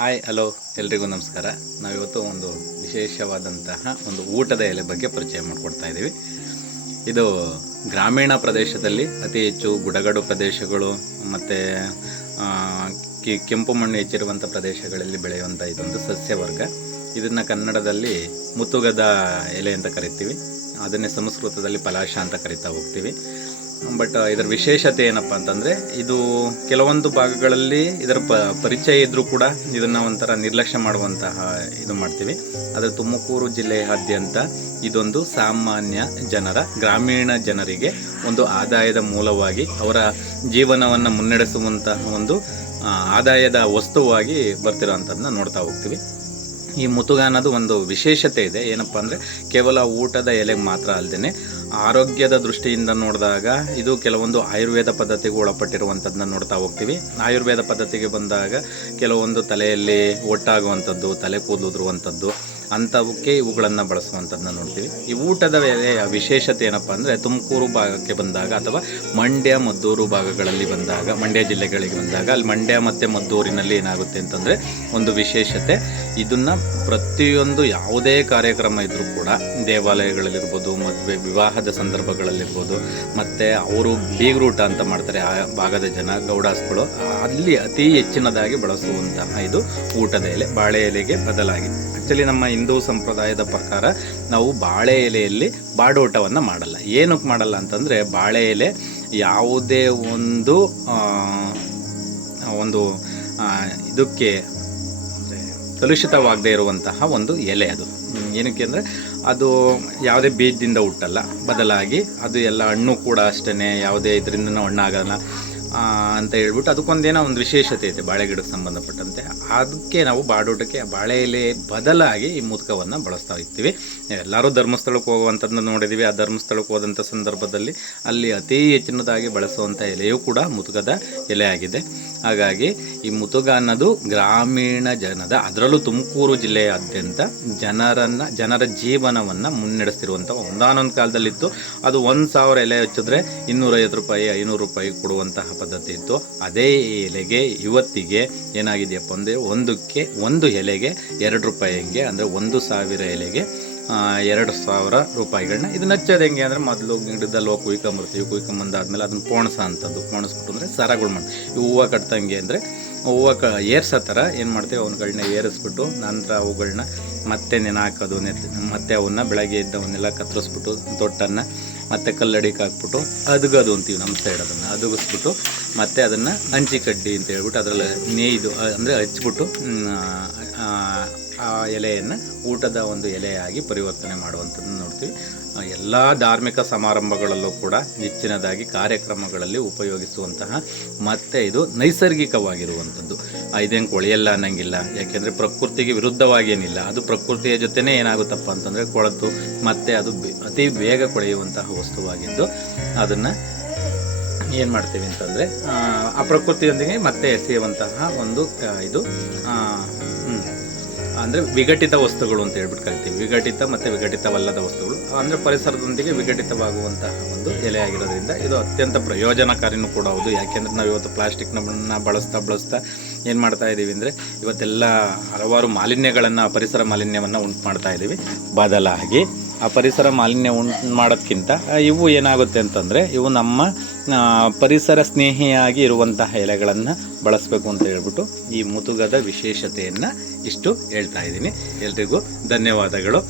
Hi hello ಎಲ್ರಿಗೂ ನಮಸ್ಕಾರ. ನಾವಿವತ್ತು ಒಂದು ವಿಶೇಷವಾದಂತಹ ಒಂದು ಊಟದ ಎಲೆ ಬಗ್ಗೆ ಪರಿಚಯ ಮಾಡಿಕೊಡ್ತಾ ಇದ್ದೀವಿ. ಇದು ಗ್ರಾಮೀಣ ಪ್ರದೇಶದಲ್ಲಿ ಅತಿ ಹೆಚ್ಚು ಗುಡಗಡು ಪ್ರದೇಶಗಳು ಮತ್ತು ಕೆಂಪು ಮಣ್ಣು ಹೆಚ್ಚಿರುವಂಥ ಪ್ರದೇಶಗಳಲ್ಲಿ ಬೆಳೆಯುವಂಥ ಇದೊಂದು ಸಸ್ಯವರ್ಗ. ಇದನ್ನು ಕನ್ನಡದಲ್ಲಿ ಮುತ್ತುಗದ ಎಲೆ ಅಂತ ಕರಿತೀವಿ, ಅದನ್ನೇ ಸಂಸ್ಕೃತದಲ್ಲಿ ಪಲಾಶ ಅಂತ ಕರಿತಾ ಹೋಗ್ತೀವಿ. ಬಟ್ ಇದರ ವಿಶೇಷತೆ ಏನಪ್ಪ ಅಂತಂದರೆ, ಇದು ಕೆಲವೊಂದು ಭಾಗಗಳಲ್ಲಿ ಇದರ ಪರಿಚಯ ಇದ್ದರೂ ಕೂಡ ಇದನ್ನು ಒಂಥರ ನಿರ್ಲಕ್ಷ್ಯ ಮಾಡುವಂತಹ ಇದು ಮಾಡ್ತೀವಿ. ಆದರೆ ತುಮಕೂರು ಜಿಲ್ಲೆಯಾದ್ಯಂತ ಇದೊಂದು ಸಾಮಾನ್ಯ ಜನರ, ಗ್ರಾಮೀಣ ಜನರಿಗೆ ಒಂದು ಆದಾಯದ ಮೂಲವಾಗಿ ಅವರ ಜೀವನವನ್ನು ಮುನ್ನಡೆಸುವಂತಹ ಒಂದು ಆದಾಯದ ವಸ್ತುವಾಗಿ ಬರ್ತಿರೋವಂಥದ್ದನ್ನ ನೋಡ್ತಾ ಹೋಗ್ತೀವಿ. ಈ ಮುತುಗ ಅನ್ನೋದು ಒಂದು ವಿಶೇಷತೆ ಇದೆ. ಏನಪ್ಪ ಅಂದರೆ, ಕೇವಲ ಊಟದ ಎಲೆಗೆ ಮಾತ್ರ ಅಲ್ಲದೆ ಆರೋಗ್ಯದ ದೃಷ್ಟಿಯಿಂದ ನೋಡಿದಾಗ ಇದು ಕೆಲವೊಂದು ಆಯುರ್ವೇದ ಪದ್ಧತಿಗೆ ಒಳಪಟ್ಟಿರುವಂಥದ್ದನ್ನ ನೋಡ್ತಾ ಹೋಗ್ತೀವಿ. ಆಯುರ್ವೇದ ಪದ್ಧತಿಗೆ ಬಂದಾಗ ಕೆಲವೊಂದು ತಲೆಯಲ್ಲಿ ಒಟ್ಟಾಗುವಂಥದ್ದು, ತಲೆ ಕೂದಲು ಉದುರುವಂಥದ್ದು, ಅಂಥವಕ್ಕೆ ಇವುಗಳನ್ನು ಬಳಸುವಂಥದ್ದನ್ನ ನೋಡ್ತೀವಿ. ಈ ಊಟದ ಎಲೆಯ ವಿಶೇಷತೆ ಏನಪ್ಪ ಅಂದರೆ, ತುಮಕೂರು ಭಾಗಕ್ಕೆ ಬಂದಾಗ ಅಥವಾ ಮಂಡ್ಯ ಮದ್ದೂರು ಭಾಗಗಳಲ್ಲಿ ಬಂದಾಗ, ಮಂಡ್ಯ ಜಿಲ್ಲೆಗಳಿಗೆ ಬಂದಾಗ, ಅಲ್ಲಿ ಮಂಡ್ಯ ಮತ್ತು ಮದ್ದೂರಿನಲ್ಲಿ ಏನಾಗುತ್ತೆ ಅಂತಂದರೆ ಒಂದು ವಿಶೇಷತೆ, ಇದನ್ನು ಪ್ರತಿಯೊಂದು ಯಾವುದೇ ಕಾರ್ಯಕ್ರಮ ಇದ್ದರೂ ಕೂಡ ದೇವಾಲಯಗಳಲ್ಲಿರ್ಬೋದು, ಮದುವೆ ವಿವಾಹದ ಸಂದರ್ಭಗಳಲ್ಲಿರ್ಬೋದು, ಮತ್ತು ಅವರು ಬೀಗ್ರೂಟ ಅಂತ ಮಾಡ್ತಾರೆ ಆ ಭಾಗದ ಜನ, ಗೌಡಾಸ್ಗಳು, ಅಲ್ಲಿ ಅತಿ ಹೆಚ್ಚಿನದಾಗಿ ಬಳಸುವಂತಹ ಇದು ಊಟದ ಎಲೆ, ಬಾಳೆ ಎಲೆಗೆ ಬದಲಾಗಿ. ಆ್ಯಕ್ಚುಲಿ ನಮ್ಮ ಹಿಂದೂ ಸಂಪ್ರದಾಯದ ಪ್ರಕಾರ ನಾವು ಬಾಳೆ ಎಲೆಯಲ್ಲಿ ಬಾಡೂಟವನ್ನು ಮಾಡಲ್ಲ. ಏನಕ್ಕೆ ಮಾಡಲ್ಲ ಅಂತಂದರೆ, ಬಾಳೆ ಎಲೆ ಯಾವುದೇ ಒಂದು ಇದಕ್ಕೆ ಕಲುಷಿತವಾಗದೇ ಇರುವಂತಹ ಒಂದು ಎಲೆ. ಅದು ಏನಕ್ಕೆ ಅಂದರೆ, ಅದು ಯಾವುದೇ ಬೀಜದಿಂದ ಹುಟ್ಟಲ್ಲ, ಬದಲಾಗಿ ಅದು ಎಲ್ಲ ಹಣ್ಣು ಕೂಡ ಅಷ್ಟೇ, ಯಾವುದೇ ಇದರಿಂದ ಹಣ್ಣಾಗಲ್ಲ ಅಂತ ಹೇಳ್ಬಿಟ್ಟು ಅದಕ್ಕೊಂದೇನೋ ಒಂದು ವಿಶೇಷತೆ ಇದೆ ಬಾಳೆ ಗಿಡಕ್ಕೆ ಸಂಬಂಧಪಟ್ಟಂತೆ. ಅದಕ್ಕೆ ನಾವು ಬಾಡೂಟಕ್ಕೆ ಬಾಳೆ ಎಲೆ ಬದಲಾಗಿ ಈ ಮುತುಕವನ್ನು ಬಳಸ್ತಾ ಇರ್ತೀವಿ. ಎಲ್ಲರೂ ಧರ್ಮಸ್ಥಳಕ್ಕೆ ಹೋಗುವಂಥದ್ದನ್ನ ನೋಡಿದ್ದೀವಿ. ಆ ಧರ್ಮಸ್ಥಳಕ್ಕೆ ಹೋದಂಥ ಸಂದರ್ಭದಲ್ಲಿ ಅಲ್ಲಿ ಅತಿ ಹೆಚ್ಚಿನದಾಗಿ ಬಳಸುವಂಥ ಎಲೆಯೂ ಕೂಡ ಮುತುಕದ ಎಲೆ ಆಗಿದೆ. ಹಾಗಾಗಿ ಈ ಮುತುಗ ಅನ್ನೋದು ಗ್ರಾಮೀಣ ಜನದ, ಅದರಲ್ಲೂ ತುಮಕೂರು ಜಿಲ್ಲೆಯಾದ್ಯಂತ ಜನರ ಜೀವನವನ್ನು ಮುನ್ನಡೆಸ್ತಿರುವಂಥ ಒಂದಾನೊಂದು ಕಾಲದಲ್ಲಿತ್ತು. ಅದು 1,000 ಎಲೆ ಹಚ್ಚಿದ್ರೆ 250 ರೂಪಾಯಿ 500 ರೂಪಾಯಿ ಕೊಡುವಂತಹ ಪದ್ಧತಿ ಇತ್ತು. ಅದೇ ಎಲೆಗೆ ಇವತ್ತಿಗೆ ಏನಾಗಿದೆಯಪ್ಪ ಅಂದರೆ, ಒಂದು ಎಲೆಗೆ 2 ರೂಪಾಯಿ ಹೆಂಗೆ ಅಂದರೆ 1,000 ಎಲೆಗೆ 2,000 ರೂಪಾಯಿಗಳನ್ನ. ಇದನ್ನ ಹಚ್ಚೋದು ಹೆಂಗೆ ಅಂದರೆ, ಮೊದಲು ಗಿಡದಲ್ಲಿ ಹೋಗಿ ಕುಯ್ಕೊಂಬಂದಾದ್ಮೇಲೆ ಅದನ್ನು ಪೋಣಿಸ್ಬಿಟ್ಟು ಅಂದರೆ ಸರಗಳು ಮಾಡಿ, ಹೂವು ಕಟ್ತಂಗೆ ಅಂದರೆ ಹೂವು ಏರ್ಸೋ ಥರ ಏನು ಮಾಡ್ತೀವಿ, ಅವನ್ಗಳನ್ನ ಏರಿಸ್ಬಿಟ್ಟು ನಂತರ ಅವುಗಳನ್ನ ಮತ್ತೆ ನೆನೆ ಹಾಕೋದು, ಮತ್ತೆ ಅವನ್ನ ಬೆಳಗ್ಗೆ ಇದ್ದವನ್ನೆಲ್ಲ ಕತ್ತರಿಸ್ಬಿಟ್ಟು ತೊಟ್ಟನ್ನು ಮತ್ತು ಕಲ್ಲಡಿಗೆ ಹಾಕ್ಬಿಟ್ಟು ಅದುಗದು ಅಂತೀವಿ ನಮ್ಮ ಸೈಡ್, ಅದನ್ನು ಅದುಗಿಸ್ಬಿಟ್ಟು ಮತ್ತು ಅದನ್ನು ಹಂಚಿ ಕಡ್ಡಿ ಅಂತ ಹೇಳ್ಬಿಟ್ಟು ಅದರಲ್ಲಿ ನೇಯ್ದು ಅಂದರೆ ಹಚ್ಬಿಟ್ಟು ಆ ಎಲೆಯನ್ನು ಊಟದ ಒಂದು ಎಲೆಯಾಗಿ ಪರಿವರ್ತನೆ ಮಾಡುವಂಥದ್ದನ್ನು ನೋಡ್ತೀವಿ. ಎಲ್ಲ ಧಾರ್ಮಿಕ ಸಮಾರಂಭಗಳಲ್ಲೂ ಕೂಡ ಹೆಚ್ಚಿನದಾಗಿ ಕಾರ್ಯಕ್ರಮಗಳಲ್ಲಿ ಉಪಯೋಗಿಸುವಂತಹ, ಮತ್ತು ಇದು ನೈಸರ್ಗಿಕವಾಗಿರುವಂಥದ್ದು. ಇದೇನು ಕೊಳೆಯಲ್ಲ ಅನ್ನಂಗಿಲ್ಲ, ಯಾಕೆಂದರೆ ಪ್ರಕೃತಿಗೆ ವಿರುದ್ಧವಾಗೇನಿಲ್ಲ. ಅದು ಪ್ರಕೃತಿಯ ಜೊತೆನೇ ಏನಾಗುತ್ತಪ್ಪ ಅಂತಂದರೆ ಕೊಳೆತು ಮತ್ತು ಅದು ಅತಿ ಬೇಗ ಕೊಳೆಯುವಂತಹ ವಸ್ತುವಾಗಿದ್ದು, ಅದನ್ನು ಏನು ಮಾಡ್ತೀವಿ ಅಂತಂದರೆ ಆ ಪ್ರಕೃತಿಯೊಂದಿಗೆ ಮತ್ತೆ ಎಸೆಯುವಂತಹ ಒಂದು ಇದು ಅಂದರೆ ವಿಘಟಿತ ವಸ್ತುಗಳು ಅಂತ ಹೇಳ್ಬಿಟ್ಟು ಕರಿತೀವಿ. ವಿಘಟಿತ ಮತ್ತು ವಿಘಟಿತವಲ್ಲದ ವಸ್ತುಗಳು ಅಂದರೆ ಪರಿಸರದೊಂದಿಗೆ ವಿಘಟಿತವಾಗುವಂತಹ ಒಂದು ಎಲೆ ಆಗಿರೋದ್ರಿಂದ ಇದು ಅತ್ಯಂತ ಪ್ರಯೋಜನಕಾರಿನೂ ಕೂಡ ಹೌದು. ಯಾಕೆಂದರೆ ನಾವು ಇವತ್ತು ಪ್ಲಾಸ್ಟಿಕ್ನ ಬಳಸ್ತಾ ಏನು ಮಾಡ್ತಾ ಇದ್ದೀವಿ ಅಂದರೆ, ಇವತ್ತೆಲ್ಲ ಹಲವಾರು ಮಾಲಿನ್ಯಗಳನ್ನು, ಪರಿಸರ ಮಾಲಿನ್ಯವನ್ನು ಉಂಟು ಮಾಡ್ತಾ ಇದ್ದೀವಿ. ಬದಲಾಗಿ ಆ ಪರಿಸರ ಮಾಲಿನ್ಯ ಉಂಟು ಮಾಡೋದಕ್ಕಿಂತ ಇವು ಏನಾಗುತ್ತೆ ಅಂತಂದರೆ, ಇವು ನಮ್ಮ ಪರಿಸರ ಸ್ನೇಹಿಯಾಗಿ ಇರುವಂತಹ ಎಲೆಗಳನ್ನು ಬಳಸಬೇಕು ಅಂತ ಹೇಳ್ಬಿಟ್ಟು ಈ ಮುತುಗದ ವಿಶೇಷತೆಯನ್ನು ಇಷ್ಟು ಹೇಳ್ತಾ ಇದ್ದೀನಿ. ಎಲ್ರಿಗೂ ಧನ್ಯವಾದಗಳು.